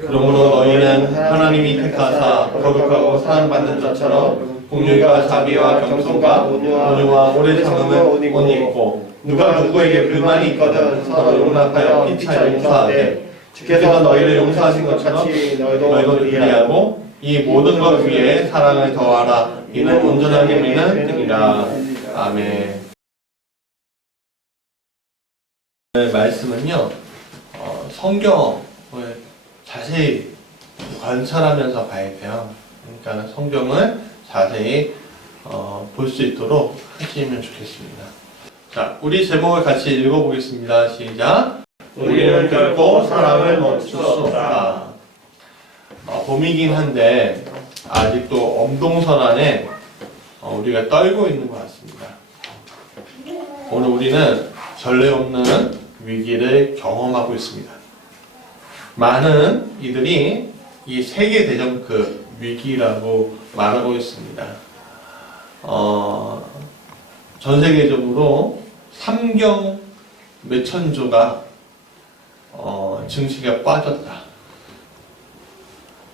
그러므로 너희는 하나님이 택하사 거룩하고 사랑받는 자처럼 긍휼과 자비와 겸손과 온유와 오래 참음을 옷 입고 누가 누구에게 불만이 있거든 서로 용납하여 피차 용서하되 주께서 너희를 용서하신 것처럼 너희도 그리하고 이 모든 것 위에 사랑을 더하라. 이는 온전하게 믿는 뜻이라. 아멘. 오늘 말씀은요, 성경을 자세히 관찰하면서 봐야 돼요. 그러니까 성경을 자세히 볼 수 있도록 하시면 좋겠습니다. 자, 우리 제목을 같이 읽어보겠습니다. 시작. 우리는 결코 사랑을 멈출 수 없다. 봄이긴 한데 아직도 엄동설 안에 우리가 떨고 있는 것 같습니다. 오늘 우리는 전례 없는 위기를 경험하고 있습니다. 많은 이들이 이 세계대전 그 위기라고 말하고 있습니다. 전 세계적으로 3경 몇천조가 증시가 빠졌다.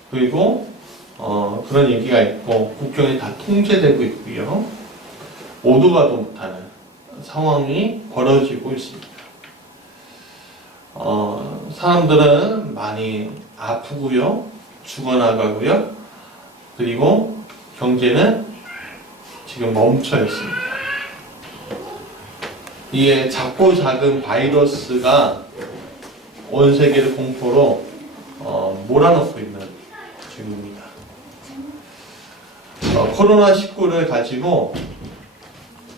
그리고 그런 얘기가 있고 국경이 다 통제되고 있고요. 오도 가도 못하는 상황이 벌어지고 있습니다. 사람들은 많이 아프고요. 죽어나가고요. 그리고 경제는 지금 멈춰 있습니다. 이게 작고 작은 바이러스가 온 세계를 공포로 몰아넣고 있는 중입니다. 코로나19를 가지고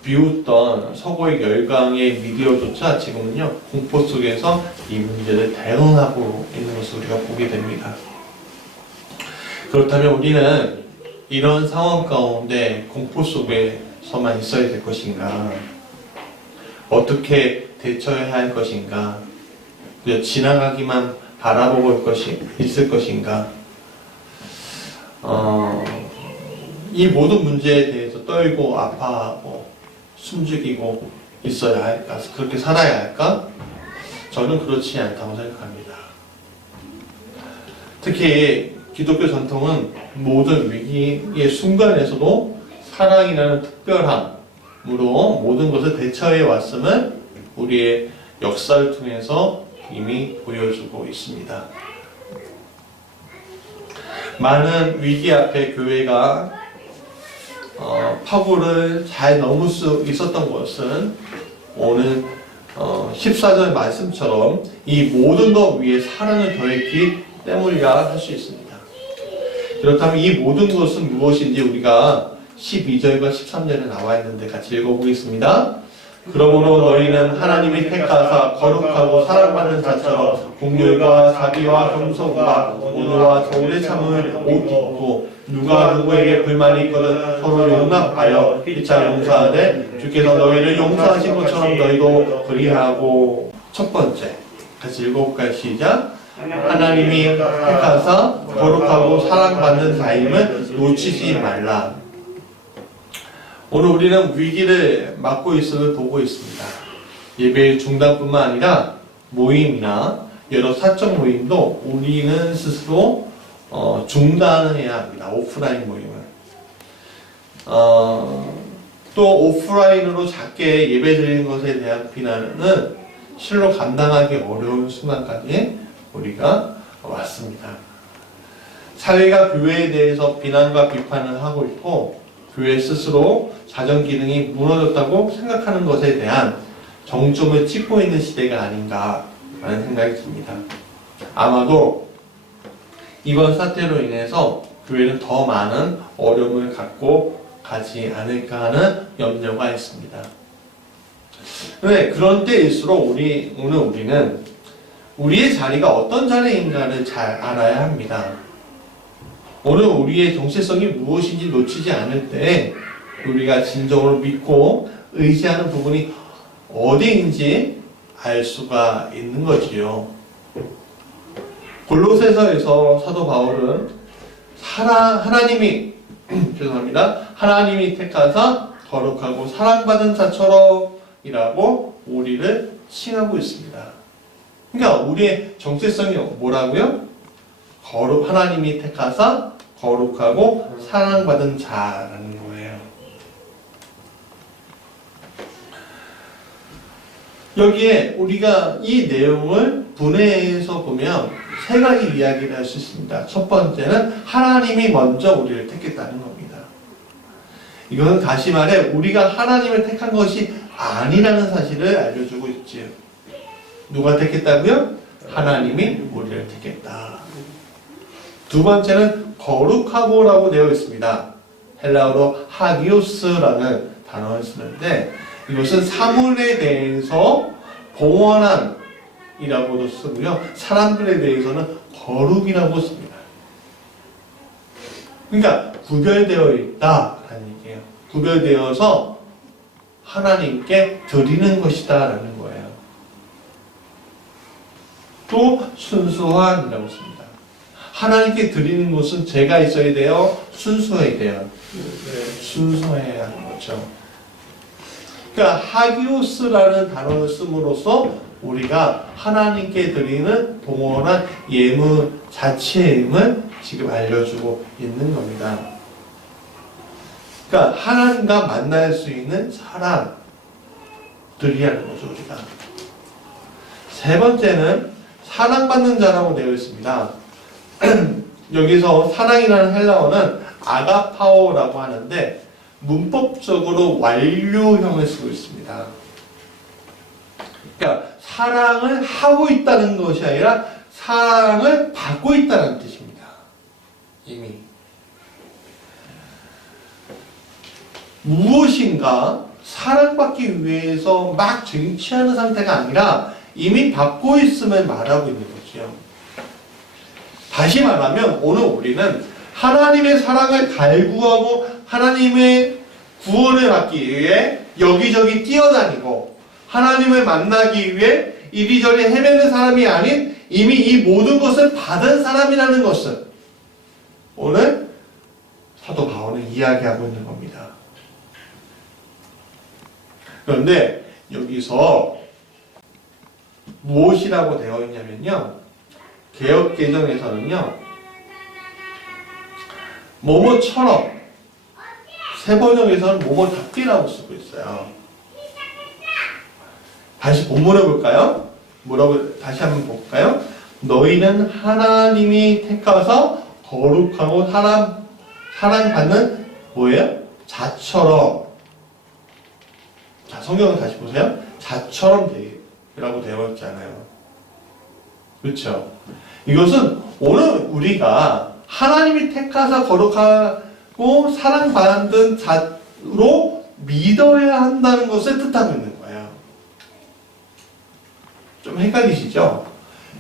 비웃던 서구의 열강의 미디어조차 지금은요, 공포 속에서 이 문제를 대응하고 있는 것을 우리가 보게 됩니다. 그렇다면 우리는 이런 상황 가운데 공포 속에서만 있어야 될 것인가? 어떻게 대처해야 할 것인가? 그저 지나가기만 바라보고 있을 것인가? 이 모든 문제에 대해서 떨고 아파하고 숨죽이고 있어야 할까? 그렇게 살아야 할까? 저는 그렇지 않다고 생각합니다. 특히 기독교 전통은 모든 위기의 순간에서도 사랑이라는 특별함으로 모든 것을 대처해 왔음을 우리의 역사를 통해서 이미 보여주고 있습니다. 많은 위기 앞에 교회가 파고를 잘 넘을 수 있었던 것은 오늘 14절 말씀처럼 이 모든 것 위에 사랑을 더했기 때문이라 할 수 있습니다. 그렇다면 이 모든 것은 무엇인지 우리가 12절과 13절에 나와 있는데 같이 읽어보겠습니다. 그러므로 너희는 하나님이 택하사 거룩하고 사랑받는 자처럼 긍휼과 자비와 겸손과 온유와 오래 참음을 옷 입고 누가 누구에게 불만이 있거든 서로 용납하여 피차 용서하되 주께서 너희를 용서하신 것처럼 너희도 그리하고. 첫 번째 같이 읽어볼까요? 시작. 하나님이 택하사 거룩하고 사랑받는 자임을 놓치지 말라. 오늘 우리는 위기를 맞고 있음을 보고 있습니다. 예배 중단뿐만 아니라 모임이나 여러 사적 모임도 우리는 스스로 중단해야 합니다. 오프라인 모임을. 또 오프라인으로 작게 예배 드리는 것에 대한 비난은 실로 감당하기 어려운 순간까지 우리가 왔습니다. 사회가 교회에 대해서 비난과 비판을 하고 있고 교회 스스로 자정 기능이 무너졌다고 생각하는 것에 대한 정점을 찍고 있는 시대가 아닌가라는 생각이 듭니다. 아마도 이번 사태로 인해서 교회는 더 많은 어려움을 갖고 가지 않을까 하는 염려가 있습니다. 네, 그런 때일수록 오늘 우리는 우리의 자리가 어떤 자리인가를 잘 알아야 합니다. 오늘 우리의 정체성이 무엇인지 놓치지 않을 때 우리가 진정으로 믿고 의지하는 부분이 어디인지 알 수가 있는 거지요. 골로새서에서 사도 바울은 하나님이 하나님이 택하사 거룩하고 사랑받은 자처럼이라고 우리를 칭하고 있습니다. 그러니까 우리의 정체성이 뭐라고요? 하나님이 택하사 거룩하고 사랑받은 자라는 거예요. 여기에 우리가 이 내용을 분해해서 보면 세 가지 이야기를 할 수 있습니다. 첫 번째는 하나님이 먼저 우리를 택했다는 겁니다. 이것은 다시 말해 우리가 하나님을 택한 것이 아니라는 사실을 알려주고 있지요. 누가 택했다고요? 하나님이 우리를 택했다. 두 번째는 거룩하고라고 되어 있습니다. 헬라어로 하기오스라는 단어를 쓰는데 이것은 사물에 대해서 봉헌함이라고도 쓰고요. 사람들에 대해서는 거룩이라고 씁니다. 그러니까 구별되어 있다라는 얘기예요. 구별되어서 하나님께 드리는 것이다 라는 거예요. 또 순수한이라고 씁니다. 하나님께 드리는 것은 죄가 있어야 돼요? 순수해야 돼요? 순수해야 하는 거죠. 그러니까 하기오스라는 단어를 씀으로써 우리가 하나님께 드리는 봉헌한 예물 자체임을 지금 알려주고 있는 겁니다. 그러니까 하나님과 만날 수 있는 사람들이라는 거죠, 우리가. 세 번째는 사랑받는 자라고 되어 있습니다. 여기서 사랑이라는 헬라어는 아가파오라고 하는데 문법적으로 완료형을 쓰고 있습니다. 그러니까 사랑을 하고 있다는 것이 아니라 사랑을 받고 있다는 뜻입니다. 이미 무엇인가 사랑받기 위해서 막 쟁취하는 상태가 아니라 이미 받고 있음을 말하고 있는 거죠. 다시 말하면 오늘 우리는 하나님의 사랑을 갈구하고 하나님의 구원을 받기 위해 여기저기 뛰어다니고 하나님을 만나기 위해 이리저리 헤매는 사람이 아닌 이미 이 모든 것을 받은 사람이라는 것을 오늘 사도 바울은 이야기하고 있는 겁니다. 그런데 여기서 무엇이라고 되어 있냐면요. 개역개정에서는요. 뭐뭐처럼 세번역에서는 뭐뭐답게라고 쓰고 있어요. 다시 본문을 볼까요? 뭐라고 다시 한번 볼까요? 너희는 하나님이 택하서 거룩하고 사랑받는 뭐예요? 자처럼. 자, 성경을 다시 보세요. 자처럼 라고 되어 있잖아요. 그렇죠? 이것은 오늘 우리가 하나님이 택하사 거룩하고 사랑받은 자로 믿어야 한다는 것을 뜻하고 있는 거예요. 좀 헷갈리시죠?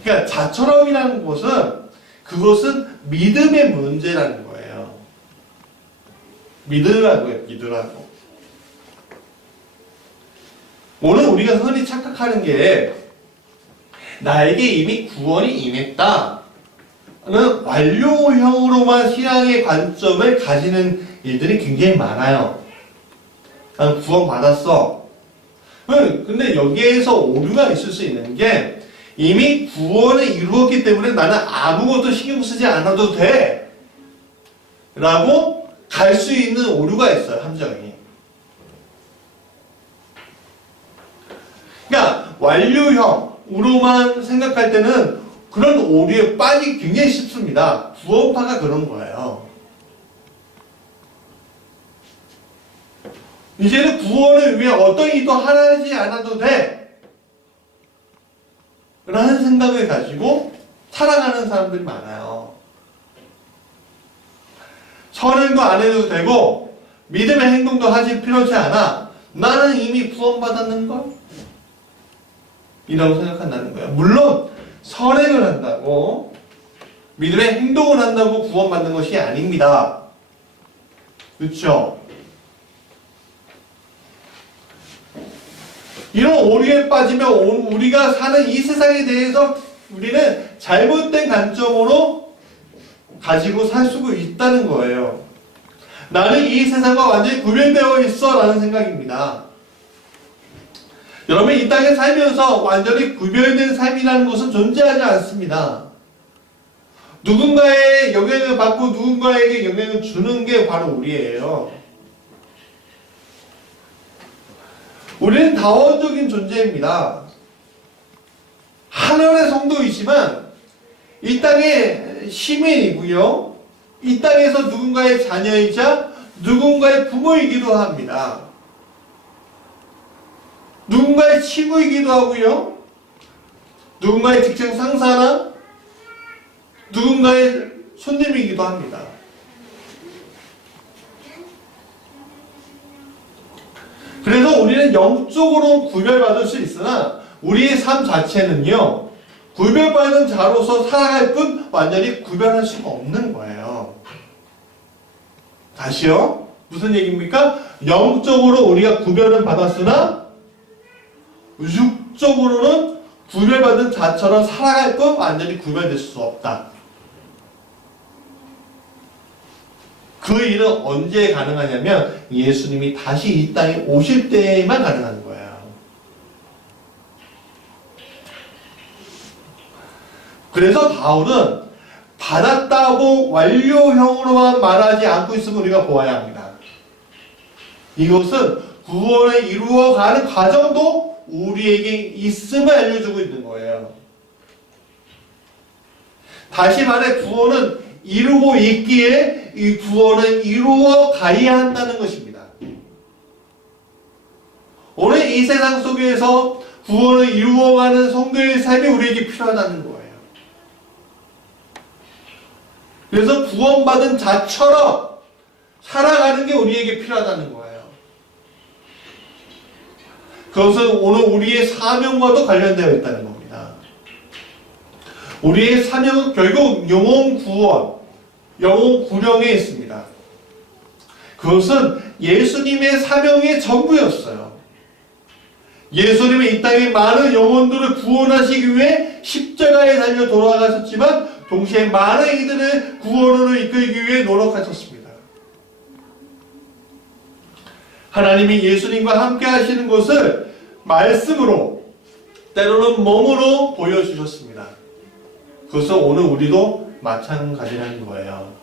그러니까 자처럼이라는 것은 그것은 믿음의 문제라는 거예요. 믿으라고요. 믿으라고. 오늘 우리가 흔히 착각하는 게 나에게 이미 구원이 임했다 는 완료형으로만 신앙의 관점을 가지는 일들이 굉장히 많아요. 나는 구원 받았어. 근데 여기에서 오류가 있을 수 있는 게 이미 구원을 이루었기 때문에 나는 아무것도 신경 쓰지 않아도 돼 라고 갈 수 있는 오류가 있어요. 함정이. 그러니까 완료형으로만 생각할 때는 그런 오류에 빠지기 굉장히 쉽습니다. 구원파가 그런 거예요. 이제는 구원을 위해 어떤 일도 하지 않아도 돼 라는 생각을 가지고 살아가는 사람들이 많아요. 선행도 안 해도 되고 믿음의 행동도 하지 필요치 않아. 나는 이미 구원받았는걸? 이라고 생각한다는 거예요. 물론 선행을 한다고 믿음의 행동을 한다고 구원받는 것이 아닙니다. 그렇죠? 이런 오류에 빠지면 우리가 사는 이 세상에 대해서 우리는 잘못된 관점으로 가지고 살 수가 있다는 거예요. 나는 이 세상과 완전히 구별되어 있어 라는 생각입니다. 여러분 이 땅에 살면서 완전히 구별된 삶이라는 것은 존재하지 않습니다. 누군가의 영향을 받고 누군가에게 영향을 주는 게 바로 우리예요. 우리는 다원적인 존재입니다. 하늘의 성도이지만 이 땅의 시민이고요. 이 땅에서 누군가의 자녀이자 누군가의 부모이기도 합니다. 누군가의 친구이기도 하고요. 누군가의 직장 상사나 누군가의 손님이기도 합니다. 그래서 우리는 영적으로 구별받을 수 있으나 우리의 삶 자체는요, 구별받은 자로서 살아갈 뿐 완전히 구별할 수가 없는 거예요. 다시요. 무슨 얘기입니까? 영적으로 우리가 구별은 받았으나 육적으로는 구별받은 자처럼 살아갈 뿐 완전히 구별될 수 없다. 그 일은 언제 가능하냐면 예수님이 다시 이 땅에 오실 때에만 가능한 거예요. 그래서 바울은 받았다고 완료형으로만 말하지 않고 있음을 우리가 보아야 합니다. 이것은 구원을 이루어가는 과정도 우리에게 있음을 알려주고 있는 거예요. 다시 말해 구원은 이루고 있기에 이 구원을 이루어 가야 한다는 것입니다. 오늘 이 세상 속에서 구원을 이루어가는 성도의 삶이 우리에게 필요하다는 거예요. 그래서 구원받은 자처럼 살아가는 게 우리에게 필요하다는 거예요. 그것은 오늘 우리의 사명과도 관련되어 있다는 겁니다. 우리의 사명은 결국 영혼 구원, 영혼 구령에 있습니다. 그것은 예수님의 사명의 전부였어요. 예수님은 이 땅에 많은 영혼들을 구원하시기 위해 십자가에 달려 돌아가셨지만 동시에 많은 이들을 구원으로 이끌기 위해 노력하셨습니다. 하나님이 예수님과 함께 하시는 것을 말씀으로 때로는 몸으로 보여주셨습니다. 그것은 오늘 우리도 마찬가지라는 거예요.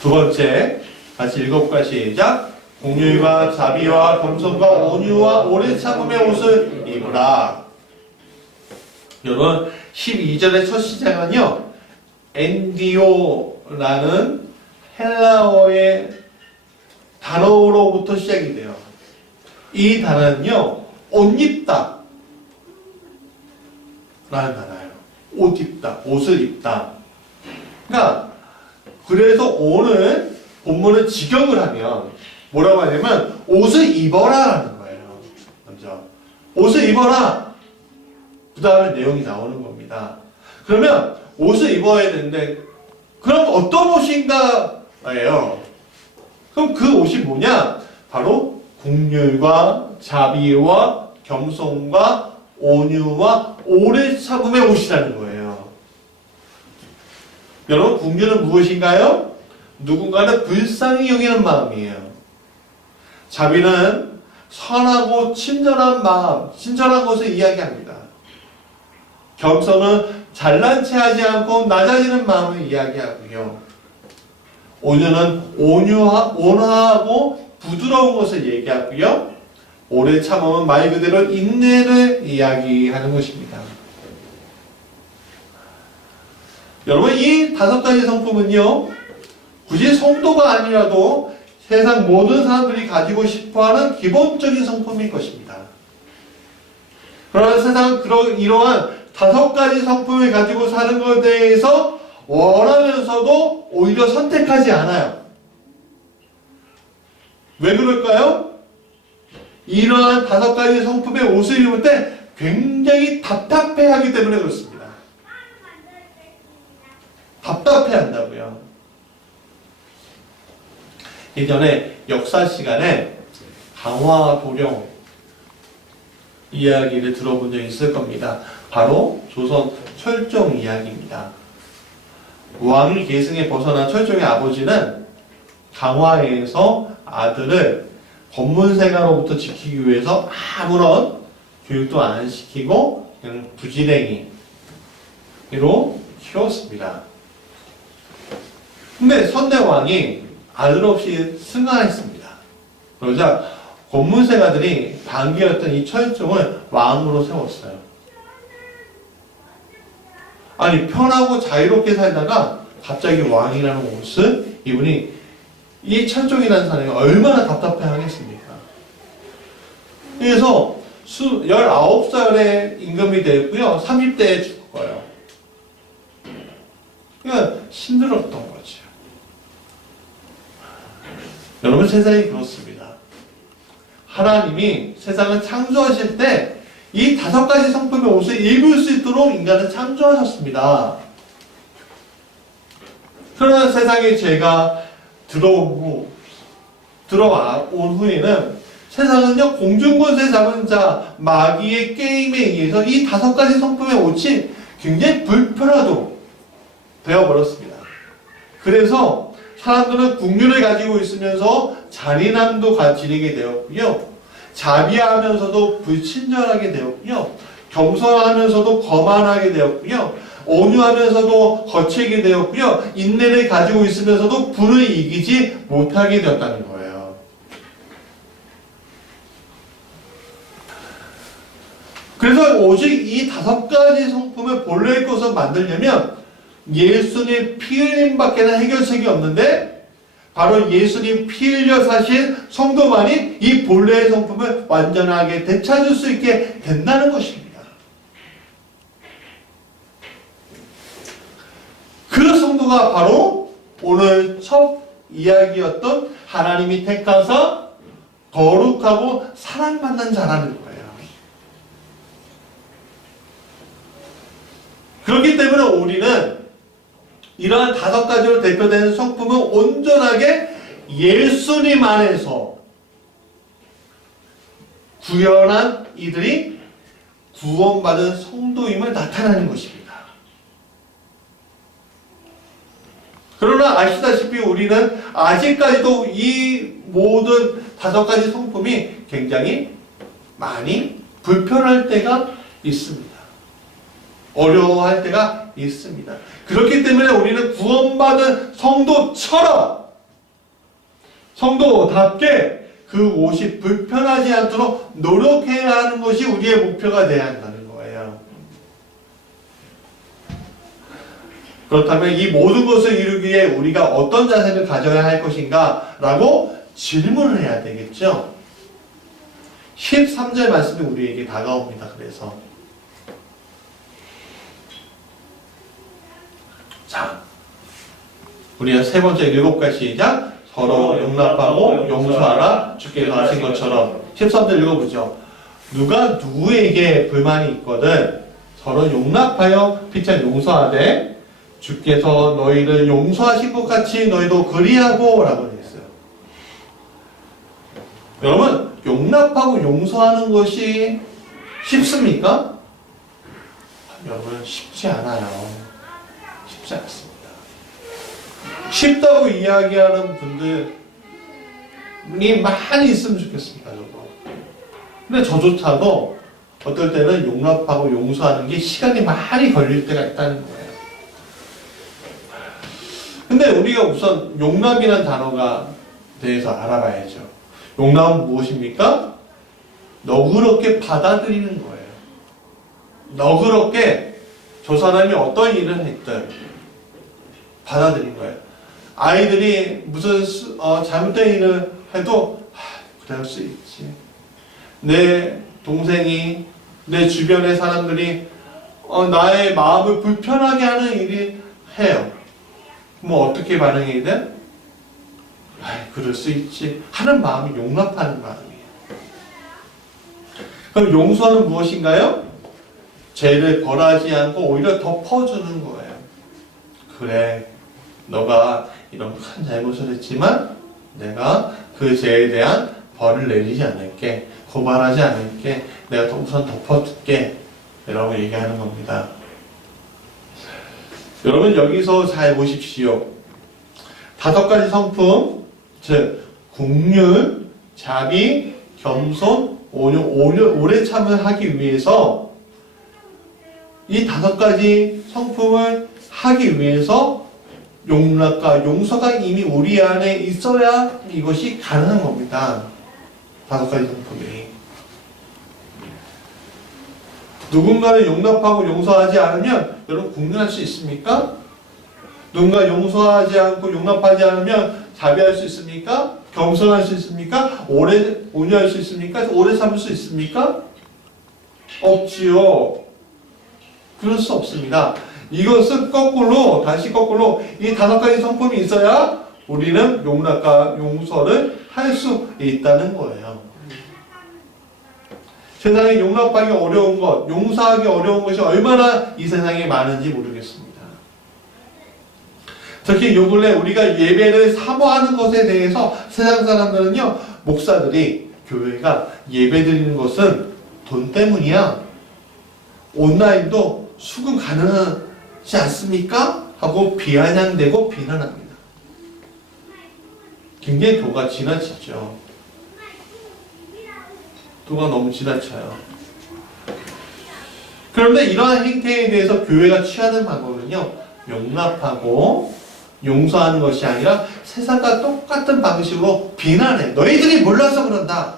두 번째, 같이 읽어볼까? 시작. 공률과 자비와 겸손과 온유와 오래 참음의 옷을 입으라. 여러분 12절의 첫 시작은요, 엔디오라는 헬라어의 단어로부터 시작이 돼요. 이 단어는요, 옷 입다 라는 단어예요. 옷 입다, 옷을 입다. 그러니까 그래서 오늘 본문을 직역을 하면 뭐라고 하냐면 옷을 입어라 라는 거예요. 먼저 옷을 입어라. 그 다음에 내용이 나오는 겁니다. 그러면 옷을 입어야 되는데 그럼 어떤 옷인가 예요. 그럼 그 옷이 뭐냐? 바로 긍휼과 자비와 겸손과 온유와 오래 참음의 옷이라는 거예요. 여러분, 긍휼은 무엇인가요? 누군가를 불쌍히 여기는 마음이에요. 자비는 선하고 친절한 마음, 친절한 것을 이야기합니다. 겸손은 잘난 체 하지 않고 낮아지는 마음을 이야기하고요. 온유는 온화하고 부드러운 것을 얘기하고요. 오래 참음은 말 그대로 인내를 이야기하는 것입니다. 여러분, 이 다섯 가지 성품은요, 굳이 성도가 아니라도 세상 모든 사람들이 가지고 싶어하는 기본적인 성품일 것입니다. 그러나 세상은 이러한 다섯 가지 성품을 가지고 사는 것에 대해서 원하면서도 오히려 선택하지 않아요. 왜 그럴까요? 이러한 다섯 가지 성품의 옷을 입을 때 굉장히 답답해하기 때문에 그렇습니다. 답답해한다고요. 예전에 역사 시간에 강화 도령 이야기를 들어본 적이 있을 겁니다. 바로 조선 철종 이야기입니다. 왕위 계승에 벗어난 철종의 아버지는 강화에서 아들을 검문세가로부터 지키기 위해서 아무런 교육도 안 시키고 부지랭이로 키웠습니다. 근데 선대왕이 아들 없이 승하했습니다. 그러자 권문생아들이 반기였던 이 철종을 왕으로 세웠어요. 아니, 편하고 자유롭게 살다가 갑자기 왕이라는 옷을 이분이 이 철종이라는 사람이 얼마나 답답해 하겠습니까? 그래서 19살에 임금이 되었고요. 30대에 죽어요. 그러니까 힘들었던 거죠. 여러분, 세상이 그렇습니다. 하나님이 세상을 창조하실 때 이 5가지 성품의 옷을 입을 수 있도록 인간을 창조하셨습니다. 그러나 세상에 죄가 들어온 후에는 세상은요, 공중권세 잡은 자, 마귀의 게임에 의해서 이 5가지 성품의 옷이 굉장히 불편하도록 되어버렸습니다. 그래서 사람들은 국률을 가지고 있으면서 잔인함도 지니게 되었고요. 자비하면서도 불친절하게 되었고요. 겸손하면서도 거만하게 되었고요. 온유하면서도 거칠게 되었고요. 인내를 가지고 있으면서도 불을 이기지 못하게 되었다는 거예요. 그래서 오직 이 5가지 성품을 본래의 것을 만들려면 예수님 피 흘림밖에는 해결책이 없는데, 바로 예수님 피 흘려 사신 성도만이 이 본래의 성품을 완전하게 되찾을 수 있게 된다는 것입니다. 그 성도가 바로 오늘 첫 이야기였던 하나님이 택하사 거룩하고 사랑받는 자라는 거예요. 그렇기 때문에 우리는 이러한 5가지로 대표되는 성품은 온전하게 예수님 안에서 구현한 이들이 구원받은 성도임을 나타내는 것입니다. 그러나 아시다시피 우리는 아직까지도 이 모든 5가지 성품이 굉장히 많이 불편할 때가 있습니다. 어려워할 때가 있습니다. 그렇기 때문에 우리는 구원받은 성도답게 그 옷이 불편하지 않도록 노력해야 하는 것이 우리의 목표가 되어야 한다는 거예요. 그렇다면 이 모든 것을 이루기 위해 우리가 어떤 자세를 가져야 할 것인가 라고 질문을 해야 되겠죠. 13절 말씀이 우리에게 다가옵니다. 그래서 자, 우리가 세 번째 7가지 시작. 서로 용납하고 용서하라 주께서 하신 것처럼. 13절 읽어보죠. 누가 누구에게 불만이 있거든 서로 용납하여 피차 용서하되 주께서 너희를 용서하신 것 같이 너희도 그리하고 라고 했어요. 여러분, 용납하고 용서하는 것이 쉽습니까? 여러분, 쉽지 않아요. 쉽지 않습니다. 쉽다고 이야기하는 분들이 많이 있으면 좋겠습니다. 저도. 근데 저조차도 어떨 때는 용납하고 용서하는 게 시간이 많이 걸릴 때가 있다는 거예요. 근데 우리가 우선 용납이라는 단어가 대해서 알아봐야죠. 용납은 무엇입니까? 너그럽게 받아들이는 거예요. 너그럽게 저 사람이 어떤 일을 했든 받아들인 거예요. 아이들이 무슨 잘못된 일을 해도 그럴 수 있지. 내 동생이, 내 주변의 사람들이 나의 마음을 불편하게 하는 일이 해요. 뭐 어떻게 반응해야 돼? 그럴 수 있지 하는 마음이 용납하는 마음이에요. 그럼 용서는 무엇인가요? 죄를 벌하지 않고 오히려 덮어주는 거예요. 그래, 너가 이런 큰 잘못을 했지만 내가 그 죄에 대한 벌을 내리지 않을게, 고발하지 않을게, 내가 우선 덮어줄게 라고 얘기하는 겁니다. 여러분, 여기서 잘 보십시오. 5가지 성품, 즉 긍휼, 자비, 겸손, 오래 참을 하기 위해서 이 5가지 성품을 하기 위해서 용납과 용서가 이미 우리 안에 있어야 이것이 가능한 겁니다. 5가지 성품이. 누군가를 용납하고 용서하지 않으면 여러분 국면할 수 있습니까? 누군가 용서하지 않고 용납하지 않으면 자비할 수 있습니까? 겸손할 수 있습니까? 오래 온유할 수 있습니까? 오래 참을 수 있습니까? 없지요. 그럴 수 없습니다. 이것은 거꾸로, 다시 거꾸로 이 5가지 성품이 있어야 우리는 용납과 용서를 할 수 있다는 거예요. 세상에 용납하기 어려운 것, 용서하기 어려운 것이 얼마나 이 세상에 많은지 모르겠습니다. 특히 요 근래 우리가 예배를 사모하는 것에 대해서 세상 사람들은요, 목사들이 교회가 예배 드리는 것은 돈 때문이야. 온라인도 수금 가능하지 않습니까? 하고 비아냥대고 비난합니다. 굉장히 도가 지나치죠. 도가 너무 지나쳐요. 그런데 이러한 행태에 대해서 교회가 취하는 방법은요, 용납하고 용서하는 것이 아니라 세상과 똑같은 방식으로 비난해. 너희들이 몰라서 그런다.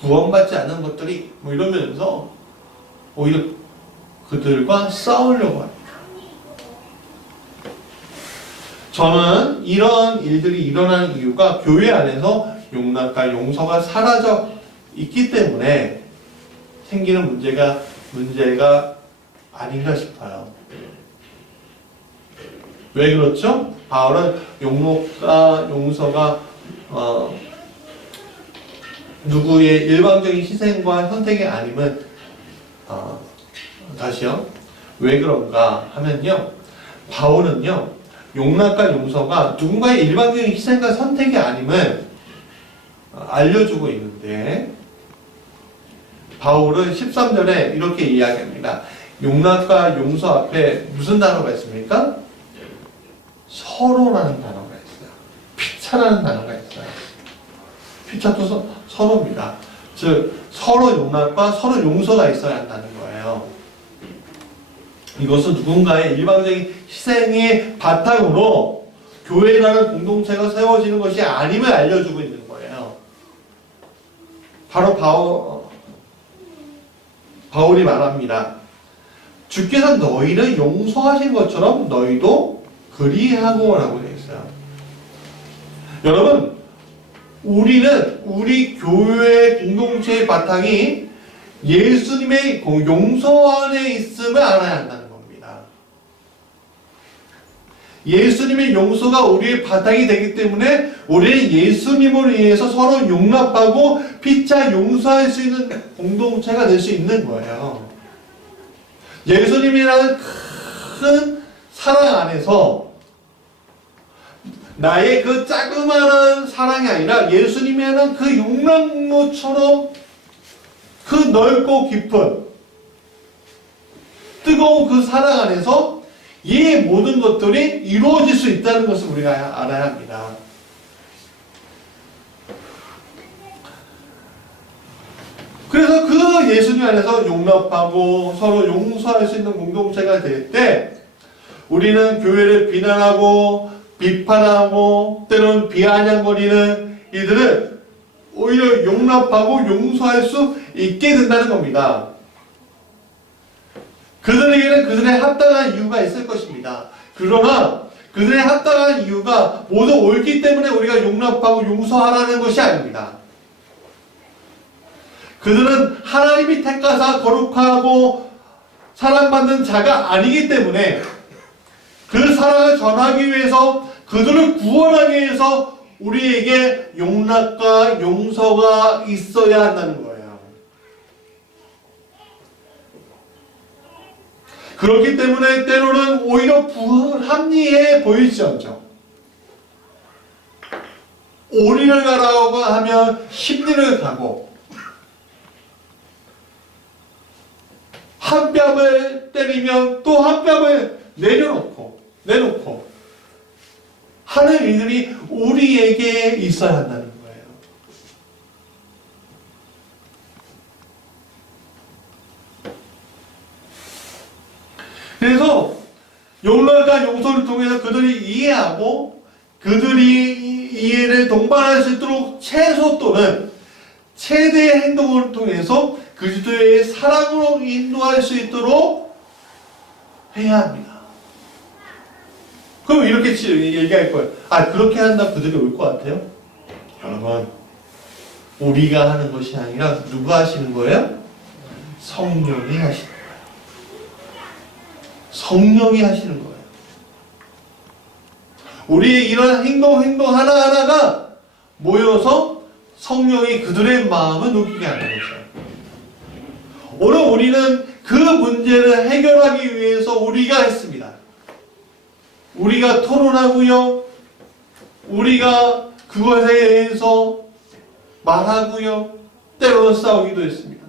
구원받지 않은 것들이 뭐 이러면서 오히려 그들과 싸우려고 합니다. 저는 이런 일들이 일어나는 이유가 교회 안에서 용납과 용서가 사라져 있기 때문에 생기는 문제가 아닌가 싶어요. 왜 그렇죠? 바울은 용납과 용서가 누구의 일방적인 희생과 선택이 아님은 다시요. 왜 그런가 하면요. 바울은요. 용납과 용서가 누군가의 일방적인 희생과 선택이 아님을 알려주고 있는데 바울은 13절에 이렇게 이야기합니다. 용납과 용서 앞에 무슨 단어가 있습니까? 서로라는 단어가 있어요. 피차라는 단어가 있어요. 피차도 서로입니다. 즉 서로 용납과 서로 용서가 있어야 한다는 거예요. 이것은 누군가의 일방적인 희생의 바탕으로 교회라는 공동체가 세워지는 것이 아님을 알려주고 있는 거예요. 바로 바울이 말합니다. 주께서 너희를 용서하신 것처럼 너희도 그리하고 라고 되어 있어요. 여러분, 우리 교회 공동체의 바탕이 예수님의 용서 안에 있음을 알아야 한다는 겁니다. 예수님의 용서가 우리의 바탕이 되기 때문에 우리는 예수님을 위해서 서로 용납하고 피차 용서할 수 있는 공동체가 될 수 있는 거예요. 예수님이라는 큰 사랑 안에서 나의 그 자그마한 사랑이 아니라 예수님이라는 그 용량로처럼 그 넓고 깊은 뜨거운 그 사랑 안에서 이 모든 것들이 이루어질 수 있다는 것을 우리가 알아야 합니다. 그래서 그 예수님 안에서 용납하고 서로 용서할 수 있는 공동체가 될 때 우리는 교회를 비난하고 비판하고 때로는 비아냥거리는 이들을 오히려 용납하고 용서할 수 있게 된다는 겁니다. 그들에게는 그들의 합당한 이유가 있을 것입니다. 그러나 그들의 합당한 이유가 모두 옳기 때문에 우리가 용납하고 용서하라는 것이 아닙니다. 그들은 하나님이 택하사 거룩하고 사랑받는 자가 아니기 때문에 그 사랑을 전하기 위해서 그들을 구원하기 위해서 우리에게 용납과 용서가 있어야 한다는 거예요. 그렇기 때문에 때로는 오히려 불합리해 보일지언정 오리를 가라고 하면 십리를 가고 한 뺨을 때리면 또 한 뺨을 내놓고 하는 일들이 우리에게 있어야 한다는 거예요. 그래서 용납과 용서를 통해서 그들이 이해하고 그들이 이해를 동반할 수 있도록 최소 또는 최대의 행동을 통해서 그리스도의 사랑으로 인도할 수 있도록 해야 합니다. 그럼 이렇게 얘기할 거예요. 아, 그렇게 한다면 그들이 올 것 같아요? 여러분, 우리가 하는 것이 아니라 누가 하시는 거예요? 성령이 하시는 거예요. 성령이 하시는 거예요. 우리의 이런 행동 하나하나가 모여서 성령이 그들의 마음을 녹이게 하는 거죠. 오늘 우리는 그 문제를 해결하기 위해서 우리가 했습니다. 우리가 토론하고요. 우리가 그것에 대해서 말하고요. 때로는 싸우기도 했습니다.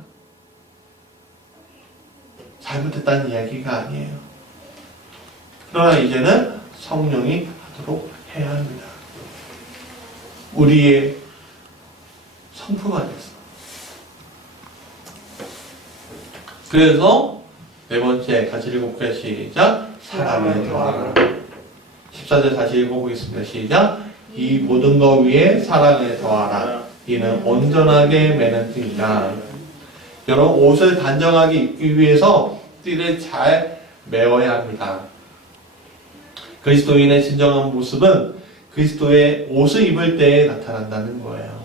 잘못했다는 이야기가 아니에요. 그러나 이제는 성령이 하도록 해야 합니다. 우리의 성품 안에서. 그래서 네 번째 같이 읽어볼게요. 시작. 사랑을 더하라. 14절 다시 읽어보겠습니다. 시작. 이 모든 것 위에 사랑을 더하라. 이는 온전하게 매는 띠니라. 여러분, 옷을 단정하게 입기 위해서 띠를 잘 메워야 합니다. 그리스도인의 진정한 모습은 그리스도의 옷을 입을 때에 나타난다는 거예요.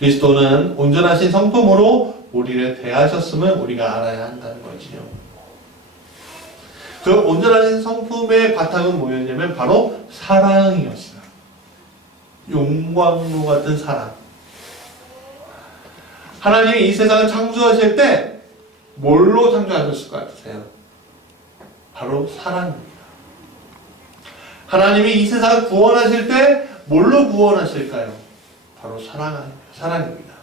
그리스도는 온전하신 성품으로 우리를 대하셨음을 우리가 알아야 한다는 거지요. 그 온전하신 성품의 바탕은 뭐였냐면 바로 사랑이었어요. 용광로 같은 사랑. 하나님이 이 세상을 창조하실 때 뭘로 창조하셨을 것 같으세요? 바로 사랑입니다. 하나님이 이 세상을 구원하실 때 뭘로 구원하실까요? 바로 사랑입니다.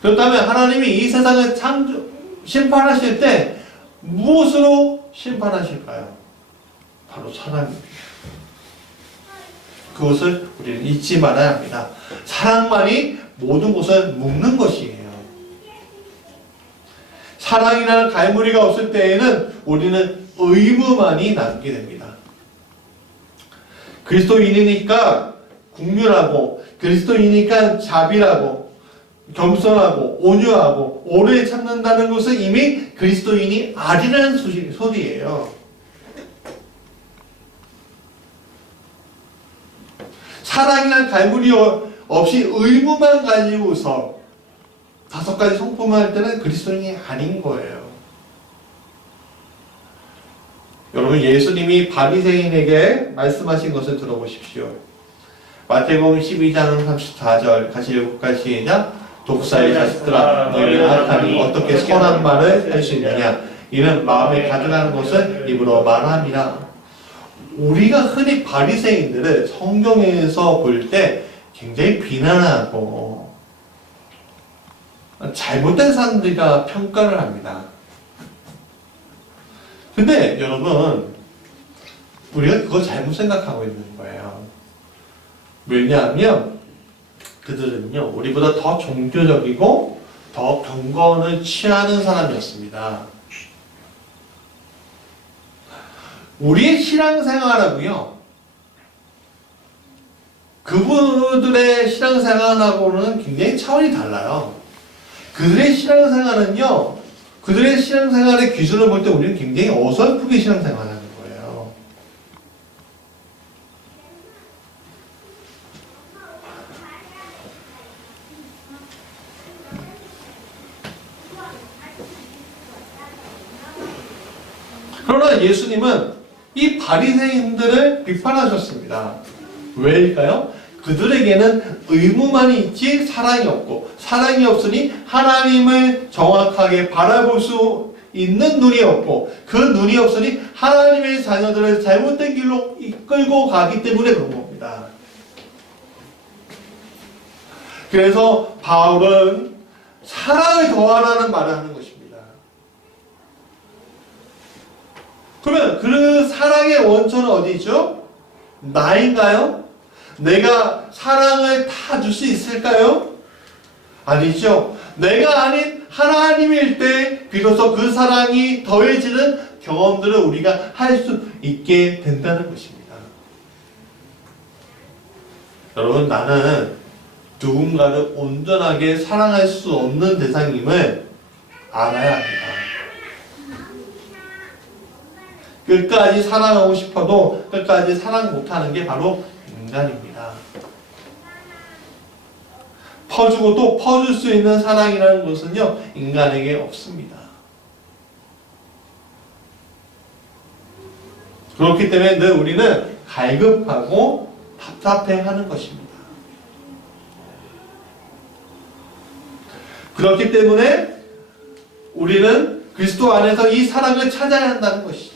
그렇다면 하나님이 이 세상을 심판하실 때 무엇으로 심판하실까요? 바로 사랑입니다. 그것을 우리는 잊지 말아야 합니다. 사랑만이 모든 것을 묶는 것이에요. 사랑이라는 갈무리가 없을 때에는 우리는 의무만이 남게 됩니다. 그리스도인이니까 국률하고, 그리스도인이니까 자비라고, 겸손하고, 온유하고, 오래 참는다는 것은 이미 그리스도인이 아니라는 소리예요. 사랑이란 갈무리 없이 의무만 가지고서 5가지 성품을 할 때는 그리스도인이 아닌 거예요. 여러분, 예수님이 바리새인에게 말씀하신 것을 들어보십시오. 마태복음 12장 34절 같이 읽을까요? 시작. 독사의 자식들아, 너희는 악하니 어떻게 선한 말을 할 수 있느냐? 이는 마음에 가득한 것을 입으로 말함이라. 우리가 흔히 바리새인들을 성경에서 볼 때 굉장히 비난하고 잘못된 사람들이라 평가를 합니다. 근데 여러분, 우리가 그걸 잘못 생각하고 있는 거예요. 왜냐하면 그들은요, 우리보다 더 종교적이고 더 경건을 취하는 사람이었습니다. 우리의 신앙생활하고요, 그분들의 신앙생활하고는 굉장히 차원이 달라요. 그들의 신앙생활은요, 그들의 신앙생활의 기준을 볼 때 우리는 굉장히 어설프게 신앙생활하는 거예요. 그러나 예수님은 이 바리새인들을 비판하셨습니다. 왜일까요? 그들에게는 의무만이 있지 사랑이 없고, 사랑이 없으니 하나님을 정확하게 바라볼 수 있는 눈이 없고, 그 눈이 없으니 하나님의 자녀들을 잘못된 길로 이끌고 가기 때문에 그런 겁니다. 그래서 바울은 사랑을 더하라는 말을 하는 것입니다. 그러면 그 사랑의 원천은 어디죠? 나인가요? 내가 사랑을 다 줄 수 있을까요? 아니죠. 내가 아닌 하나님일 때 비로소 그 사랑이 더해지는 경험들을 우리가 할 수 있게 된다는 것입니다. 여러분, 나는 누군가를 온전하게 사랑할 수 없는 대상임을 알아야 합니다. 끝까지 사랑하고 싶어도 끝까지 사랑 못하는 게 바로 인간입니다. 퍼주고 또 퍼줄 수 있는 사랑이라는 것은요, 인간에게 없습니다. 그렇기 때문에 늘 우리는 갈급하고 답답해하는 것입니다. 그렇기 때문에 우리는 그리스도 안에서 이 사랑을 찾아야 한다는 것이죠.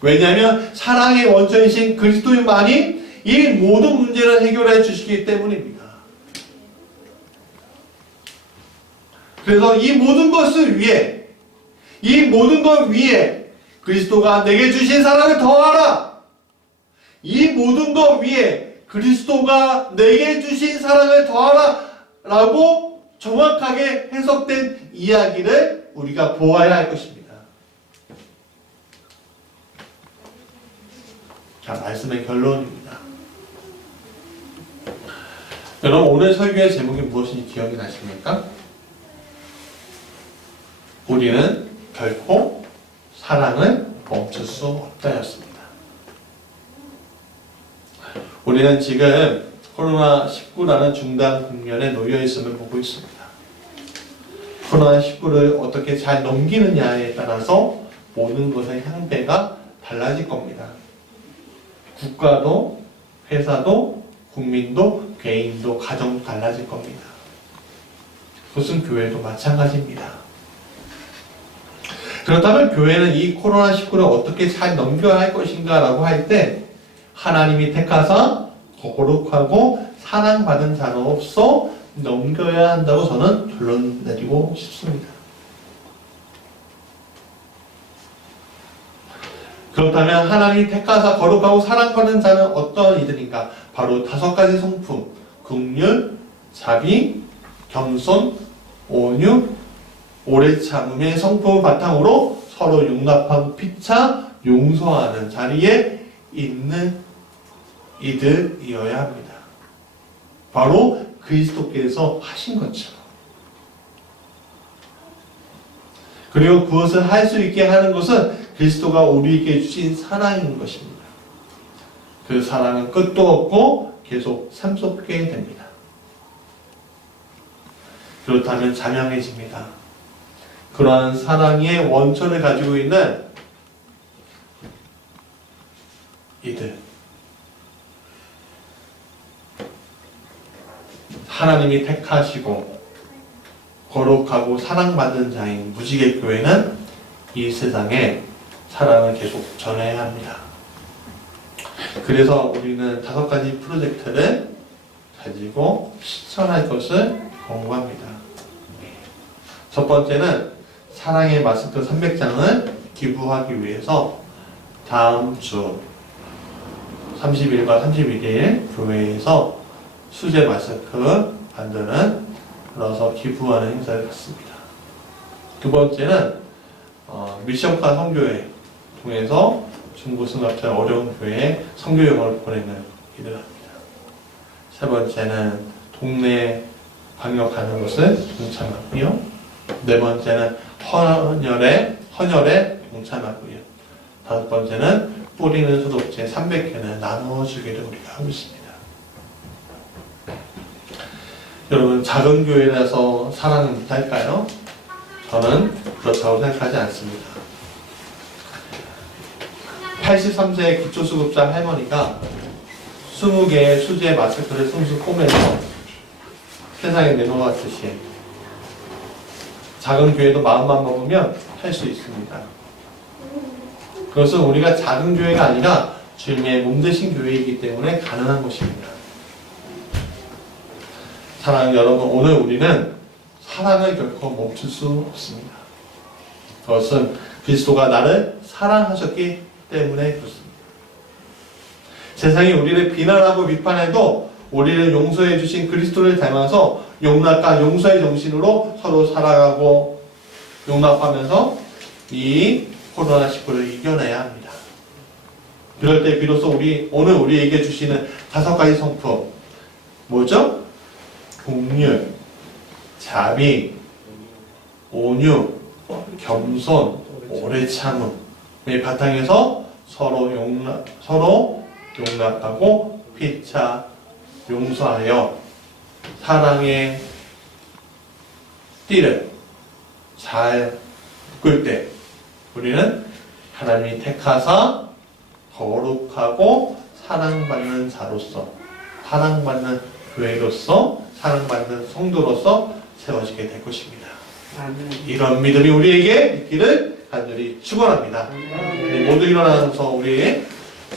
왜냐하면 사랑의 원천이신 그리스도만이 이 모든 문제를 해결해 주시기 때문입니다. 그래서 이 모든 것을 위해, 이 모든 것 위에 그리스도가 내게 주신 사랑을 더하라. 이 모든 것 위에 그리스도가 내게 주신 사랑을 더하라 라고 정확하게 해석된 이야기를 우리가 보아야 할 것입니다. 자, 말씀의 결론입니다. 여러분, 오늘 설교의 제목이 무엇인지 기억이 나십니까? 우리는 결코 사랑을 멈출 수 없다였습니다. 우리는 지금 코로나19라는 중단 국면에 놓여 있음을 보고 있습니다. 코로나19를 어떻게 잘 넘기느냐에 따라서 모든 것의 향배가 달라질 겁니다. 국가도, 회사도, 국민도, 개인도, 가정도 달라질 겁니다. 그것은 교회도 마찬가지입니다. 그렇다면 교회는 이 코로나19를 어떻게 잘 넘겨야 할 것인가 라고 할 때 하나님이 택하사 거룩하고 사랑받은 자로서 넘겨야 한다고 저는 결론 내리고 싶습니다. 그렇다면 하나님이 택하사 거룩하고 사랑받은 자는 어떤 이들인가? 바로 5가지 성품, 긍휼, 자비, 겸손, 온유, 오래 참음의 성품을 바탕으로 서로 용납하고 피차 용서하는 자리에 있는 이들이어야 합니다. 바로 그리스도께서 하신 것처럼. 그리고 그것을 할 수 있게 하는 것은 그리스도가 우리에게 주신 사랑인 것입니다. 그 사랑은 끝도 없고 계속 샘솟게 됩니다. 그렇다면 자명해집니다. 그러한 사랑의 원천을 가지고 있는 이들, 하나님이 택하시고 거룩하고 사랑받는 자인 무지개 교회는 이 세상에 사랑을 계속 전해야 합니다. 그래서 우리는 5가지 프로젝트를 가지고 실천할 것을 권고합니다. 첫 번째는 사랑의 마스크 300장을 기부하기 위해서 다음 주 30일과 31일 교회에서 수제 마스크 만드는 그래서 기부하는 행사를 갖습니다. 두 번째는 미션카 선교회 통해서 중고등학교 어려운 교회에 선교 영어를 보내는 일을 합니다. 세 번째는 동네 방역하는 것을 동참하고요. 네 번째는 헌혈에 동참하고요. 다섯 번째는 뿌리는 소독제 300개는 나누어주기를 우리가 하고 있습니다. 여러분, 작은 교회라서 사랑을 못할까요? 저는 그렇다고 생각하지 않습니다. 83세 기초수급자 할머니가 20개의 수제 마스크를 손수 꼬매서 세상에 내놓았듯이 작은 교회도 마음만 먹으면 할 수 있습니다. 그것은 우리가 작은 교회가 아니라 주님의 몸되신 교회이기 때문에 가능한 것입니다. 사랑하는 여러분, 오늘 우리는 사랑을 결코 멈출 수 없습니다. 그것은 그리스도가 나를 사랑하셨기 때문에 그렇습니다. 세상이 우리를 비난하고 비판해도 우리를 용서해 주신 그리스도를 닮아서 용납과 용서의 정신으로 서로 살아가고 용납하면서 이 코로나19를 이겨내야 합니다. 그럴 때 비로소 오늘 우리에게 주시는 5가지 성품 뭐죠? 긍휼, 자비, 온유, 겸손, 오래 참음의 바탕에서 서로 용납하고 피차 용서하여 사랑의 띠를 잘 끌 때 우리는 하나님이 택하사 거룩하고 사랑받는 자로서, 사랑받는 교회로서, 사랑받는 성도로서 세워지게 될 것입니다. 이런 믿음이 우리에게 있기를 간절히 축원합니다. 모두 일어나서 우리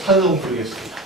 찬송 부르겠습니다.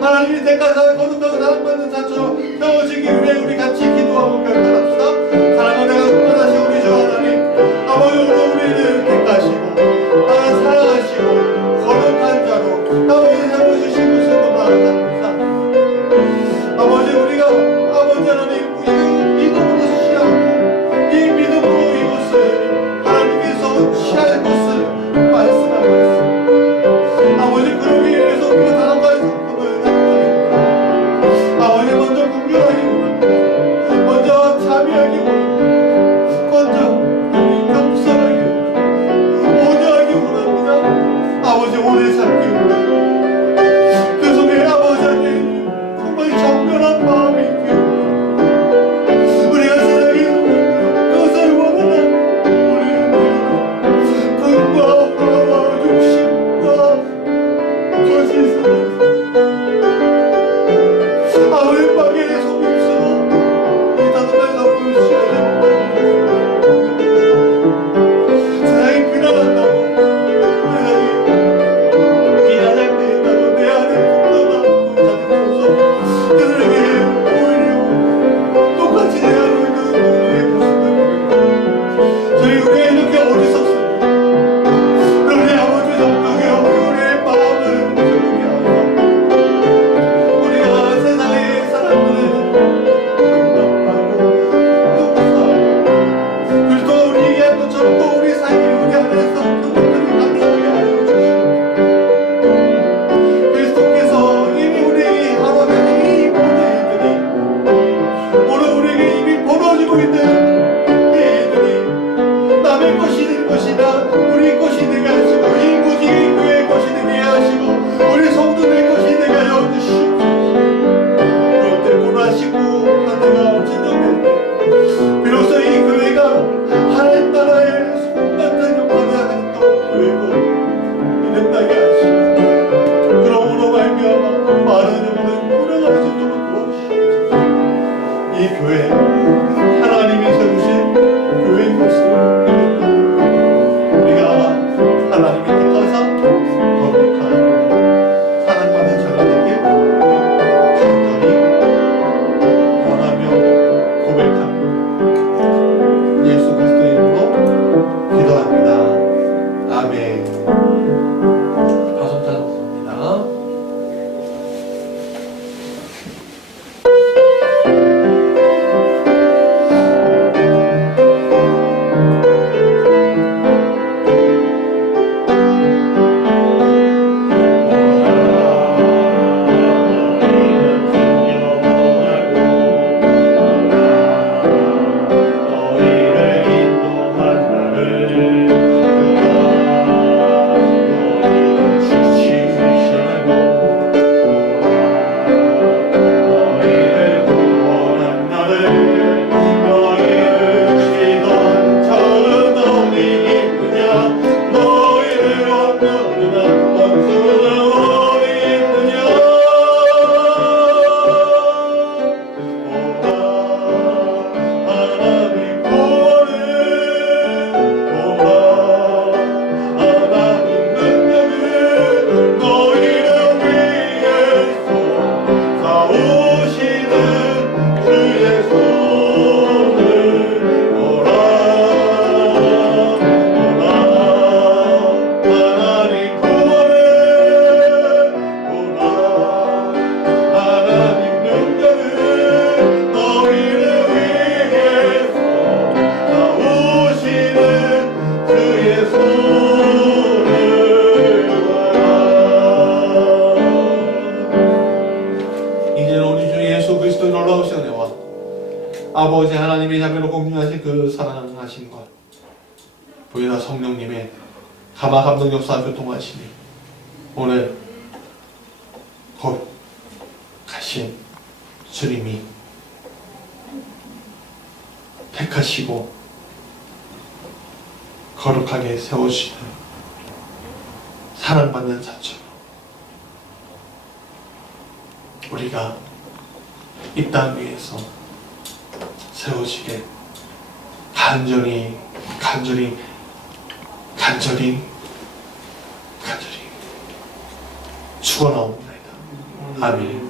하나님이 택하사 거룩하고 사랑받는 자처럼 세워지기 위해 우리 같이 기도하고 결단합시다. 사랑하는 하나님 우리 주 하나님 아버지 우리를 택하시고 사랑하시고 거룩한 자로 아버지 세워주신 것을 너무 감사합니다. 아버지 우리가 아버지 하나님 믿음으로 취하고 이 믿음으로 이것을 하나님께서 취할 것을 말씀하고 있습니다. 아버지 그러기 위해서 우리가 다른 가지 성품을 아버지 먼저 긍휼하게 원합니다. 먼저 자비하게 원합니다. 이제는 우리 주 예수 그리스도의 놀라우신 은혜와 아버지 하나님의 자비로 공평하신 그 사랑하심과 보혜사 성령님의 가마 감동 역사 교통하시니 오늘 곧 가신 주님이 택하시고 거룩하게 세우시는 사랑받는 자처럼 우리가 이 땅 위에서 세워지게 간절히 축원하옵나이다. 아멘.